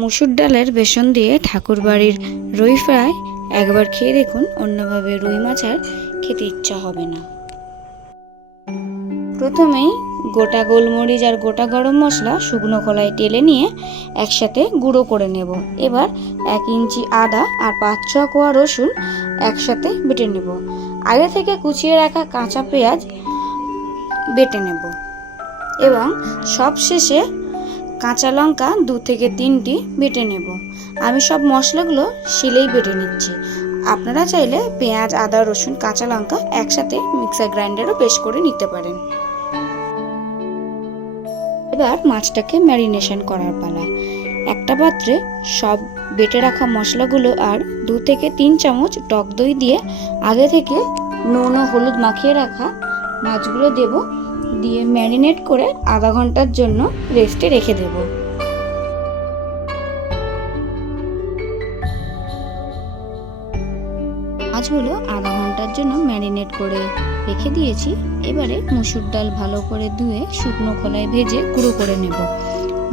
মুসুর ডালের বেসন দিয়ে ঠাকুর বাড়ির রুই ফ্রাই একবার খেয়ে দেখুন, অন্যভাবে রুই মাছ আর খেতে ইচ্ছা হবে না। প্রথমেই গোটা গোলমরিচ আর গোটা গরম মশলা শুকনো খোলায় টেলে নিয়ে একসাথে গুঁড়ো করে নেব। এবার 1 ইঞ্চি আদা আর 5-6 কোয়া রসুন একসাথে বেটে নেব। আগে থেকে কুচিয়ে রাখা কাঁচা পেঁয়াজ বেটে নেব এবং সবশেষে কাঁচা লঙ্কা 2 থেকে 3টি বেটে নেব। আমি সব মশলাগুলো শিলেই বেটে নিচ্ছি। আপনারা চাইলে পেঁয়াজ, আদা, রসুন, কাঁচা লঙ্কা একসাথে মিক্সার গ্রাইন্ডারও পেস্ট করে নিতে পারেন। এবার মাছটাকে ম্যারিনেশন করার পালা। একটা পাত্রে সব বেটে রাখা মশলাগুলো আর 2 থেকে 3 চামচ টক দই দিয়ে আগে থেকে নুন ও হলুদ মাখিয়ে রাখা মাছগুলো দেব, দিয়ে ম্যারিনেট করে আধা ঘন্টার জন্য রেস্টে রেখে দেব। মাছগুলো আধা ঘন্টার জন্য ম্যারিনেট করে রেখে দিয়েছি। এবারে মুসুর ডাল ভালো করে ধুয়ে শুকনো খোলায় ভেজে গুঁড়ো করে নেব।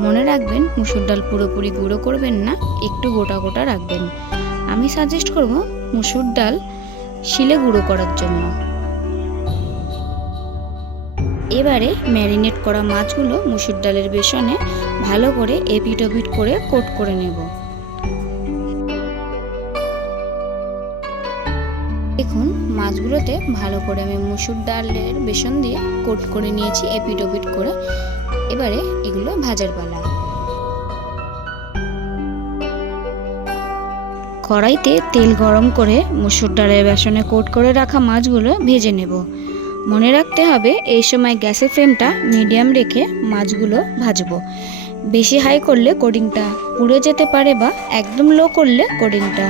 মনে রাখবেন, মুসুর ডাল পুরোপুরি গুঁড়ো করবেন না, একটু গোটা গোটা রাখবেন। আমি সাজেস্ট করব মুসুর ডাল শিলে গুঁড়ো করার জন্য। এবারে ম্যারিনেট করা মাছগুলো মুসুর ডালের বেসনে ভালো করে এপিট ওপিট করে কোট করে নেব। দেখুন, মাছগুলোতে ভালো করে আমি মুসুর ডালের বেসন দিয়ে কোট করে নিয়েছি এপিট ওপিট করে। এবারে এগুলো ভাজার পালা। কড়াইতে তেল গরম করে মুসুর ডালের বেসনে কোট করে রাখা মাছগুলো ভেজে নেব। মনে রাখতে হবে, এই সময় গ্যাসের ফ্লেমটা মিডিয়াম রেখে মাছগুলো ভাজবো। বেশি হাই করলে কোটিংটা পুড়ে যেতে পারে বা একদম লো করলে কোটিংটা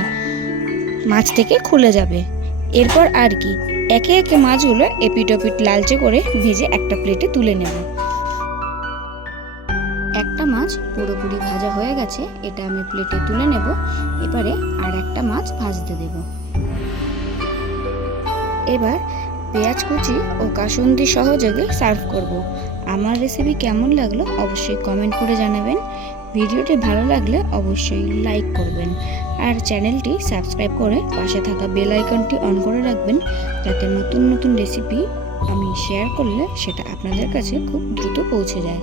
মাছ থেকে খুলে যাবে। এরপর আর কি, একে একে মাছগুলো এপিট ওপিট লালচে করে ভেজে একটা প্লেটে তুলে নেব। একটা মাছ পুরোপুরি ভাজা হয়ে গেছে, এটা আমি প্লেটে তুলে নেব। এবারে আর একটা মাছ ভাজতে দেব। এবার পেঁয়াজ কুচি ও কাসুন্দি সহযোগে সার্ভ করব। আমার রেসিপি কেমন লাগলো অবশ্যই কমেন্ট করে জানাবেন। ভিডিওটি ভালো লাগলে অবশ্যই লাইক করবেন আর চ্যানেলটি সাবস্ক্রাইব করে পাশে থাকা বেল আইকনটি অন করে রাখবেন, যাতে নতুন নতুন রেসিপি আমি শেয়ার করলে সেটা আপনাদের কাছে খুব দ্রুত পৌঁছে যায়।